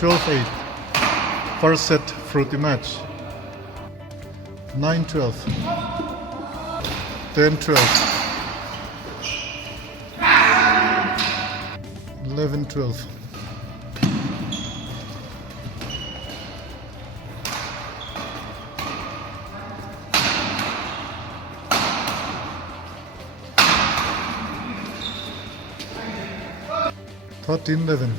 12-8. First set fruity match. 9-12. 10-12. 11-12. 13-11.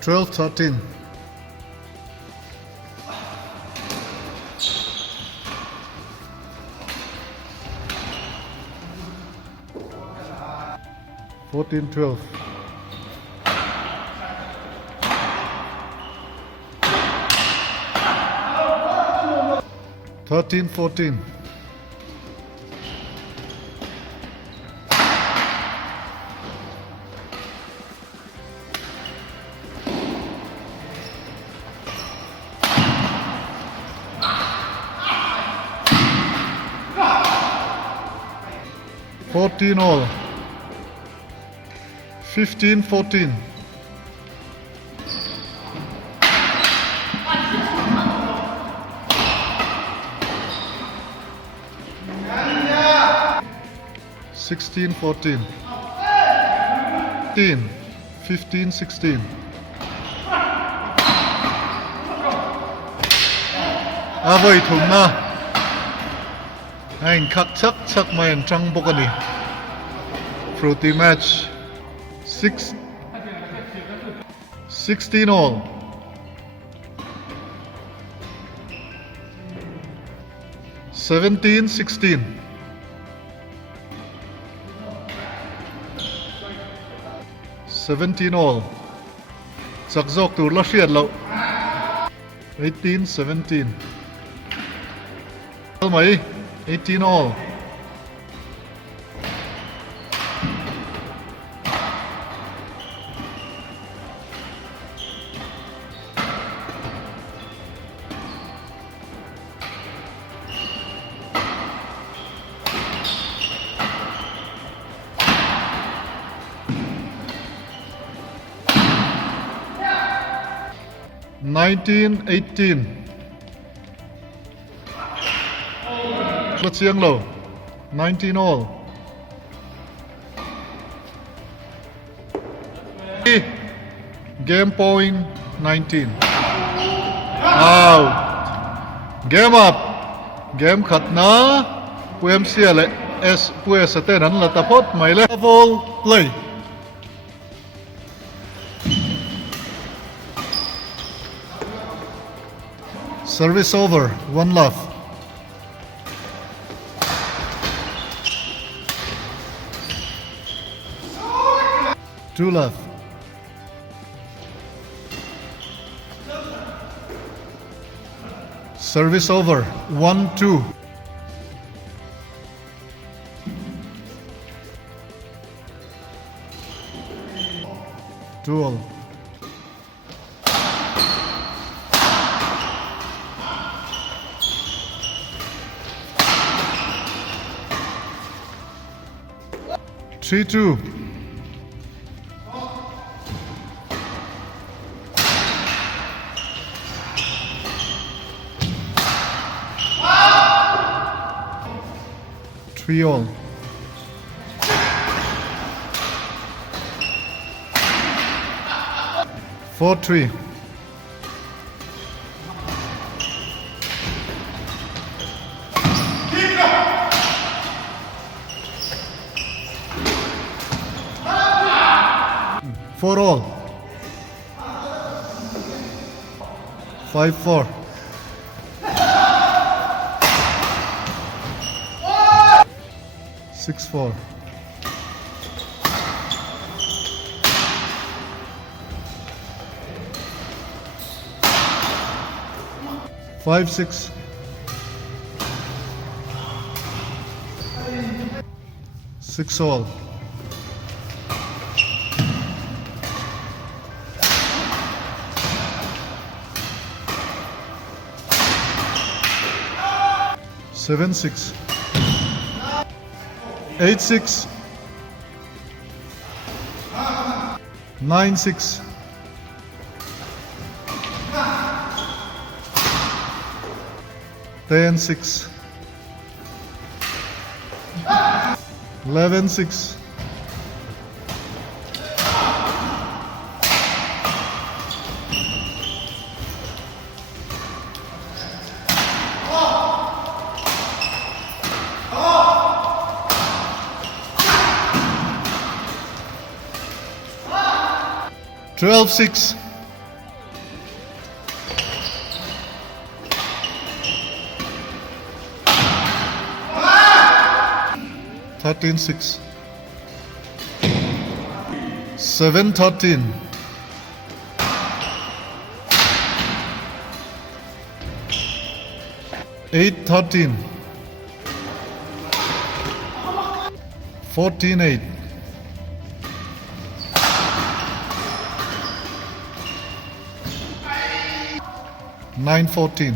12-13. 14-12. 13-14. 14-all. 15-14. 16-14. 15-16. Với thùng na anh khắc chắc mày trăng bốc anh fruity match. 16-all. 17-16. 17-all. Chắc dọc tụi lo xiết lộ. 18-17. Mấy 18-all. 19-18. Let's see young low. 19-all. Game point 19. Out. Game up. Game khát na. MCa lại S sa tên hắn là tập hốt mày lên. Level play. Service over. 1 love. 2 love. Service over. 1-2. 2-all. 3-2. 3-all. 4-3. 4-all. 5-4. 6-4. 5-6. 6 all. Seven six, 8-6, 9-6, 10-6, 11-6, 12-6, 13-6, 7-13, 8-13, 14-8, 9-14,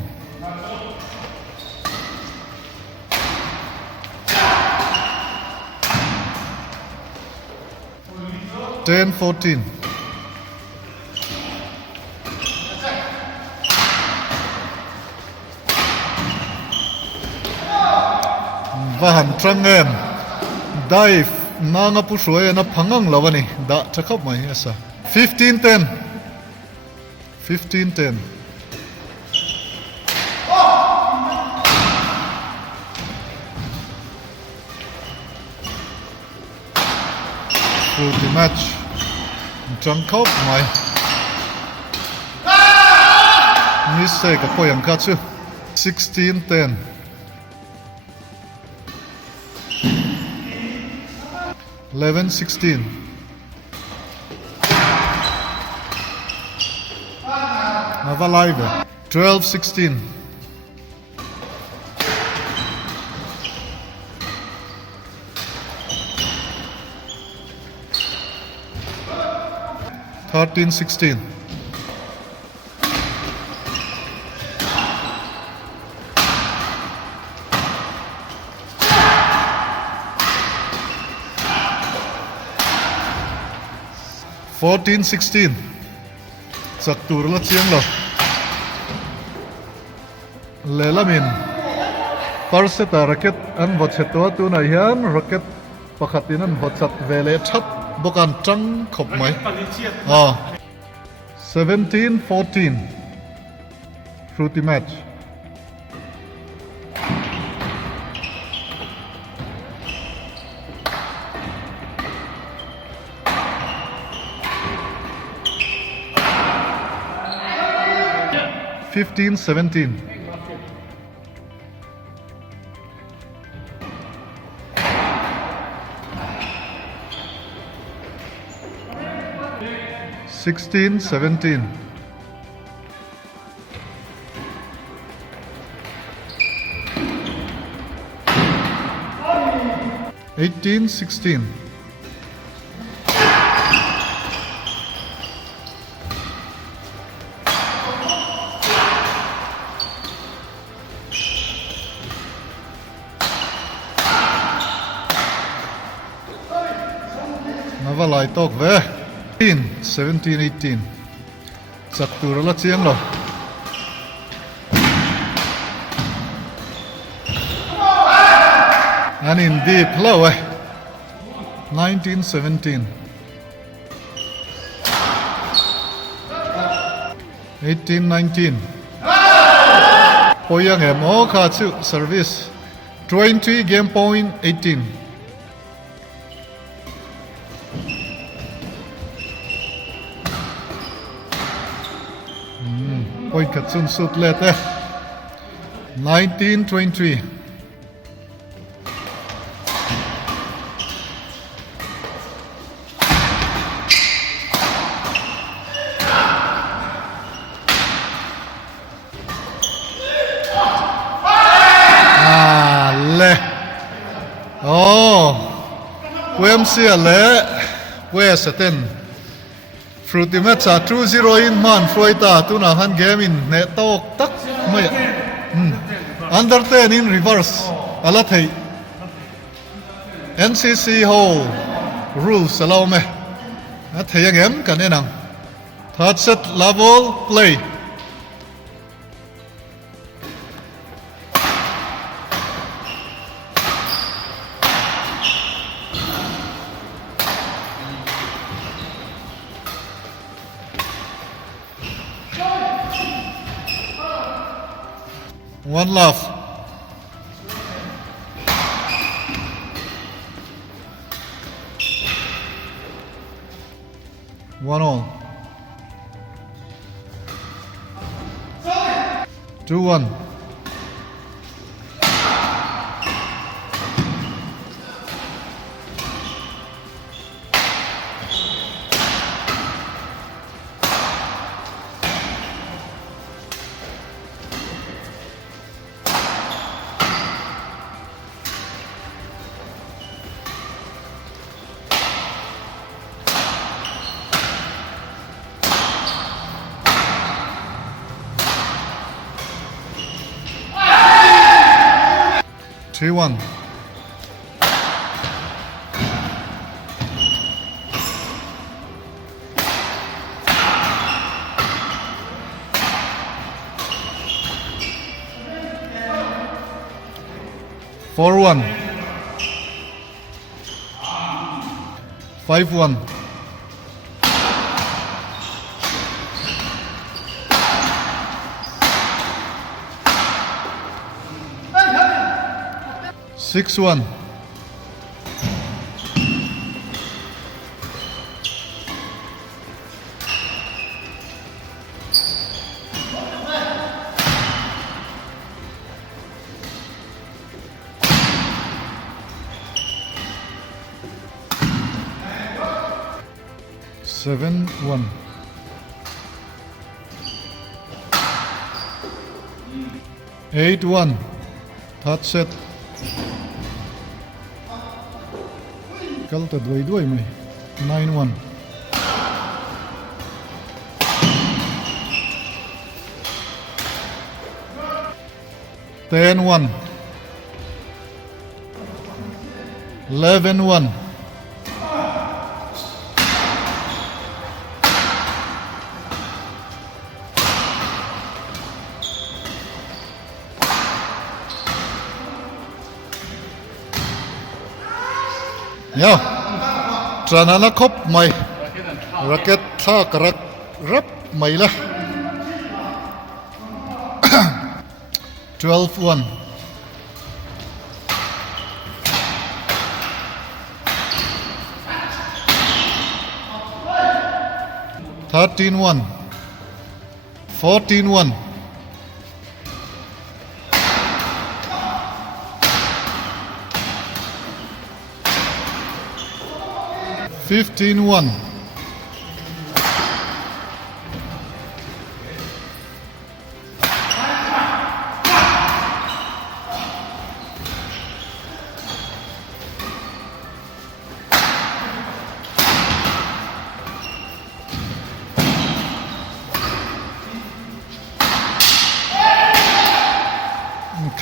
10-14, ว่าหันตรังเอ็มได้นางผู้ช่วยนับพังงังแล้ววันนี้ด่าจะเข้าไหมเอส15-10 15-10 full the match จังเข้าไหมมิสเซกับพ่อยังกัดชื่อ16-10 11-16, Nava live 12-16, 13-16, 14-16, สักตัวละเชียงหรอเลลามินปาร์เซตารักเก็ตอันวัดเชตัวตัวนายฮันรักเก็ตปกตินั้นวัดสัตเวเลชัดบุกันจังขบไหม17-14 fruity match 15-17, 16-17, 18-16, นาวาไลตอกเว17-18 สักตัวละเชียงหรออันนี้ดีพลาวเว้ย19-17, 18-19, พอยังเอ็มโอคาชูเซอร์วิส20 game point 18, พอยกัดสุนสุดเลยแต่19-20, เละโอ้ MCa le West ten fruity match 2-0 in man Hruaia tu na han game in ne tok tak mai under 10 in reverse ala thei NCC ho rules allow me a thei game kan enang third set level play. One love. One all. 2-1. Three one. Four one. 5-1. Six one. Seven one. 8-1. Third set. Kalta dua mai. 9-1. 10-1. 11-1. เนี่ยตอนนั้นครบไหมรักเก็ตท่ากรักรับไหมล่ะ 12-1. 13-1. 14-1. 15-1.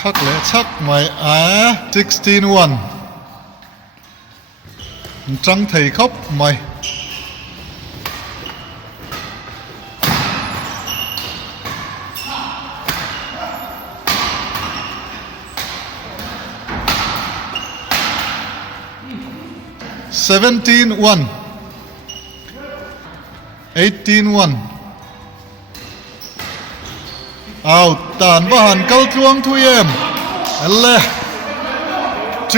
คักเลยชักไหม16-1. จังไทยครับไหม 17-1. 18-1. เอาตานบ้านเกาทวงทุยเอ็มอะไร 2-18.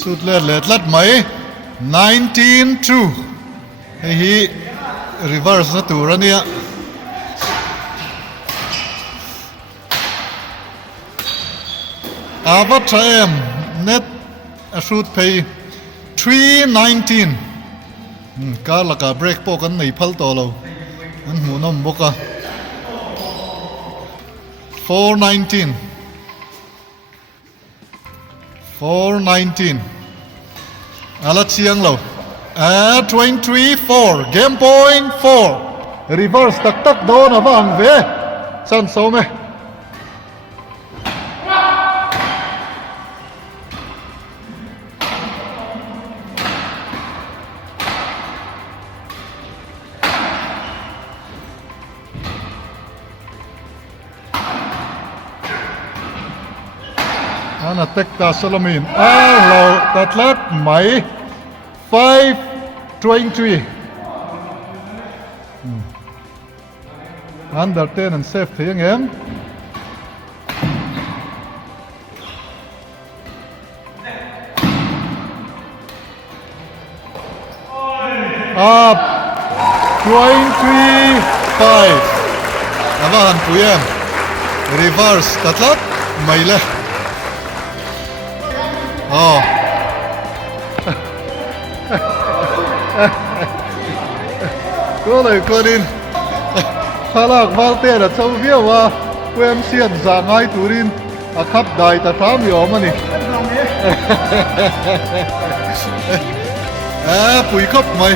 สุดเล็ดลัดไหม 19-2. ไอ้ฮี reverse นะตัวระเนี่ยอาวัตเอ็ม net shoot pay 3-19. Car là cả break po kan nei phal to lo an mu nom boka 419 419 ala chiang lo 23-4 game point 4 reverse tak tak do na bang ve san so me Ana tekta Salamin alo tatlat mai 5-23 under 10 and safe thiang em up 23-5 avan puyem reverse tatlat mai le oh cô này cô đi Hruaia&Valtea là châu viêu à quên xiên giả ngay tủ đi à khắp đài ta thám hiểu mà nè à bùi khắp mày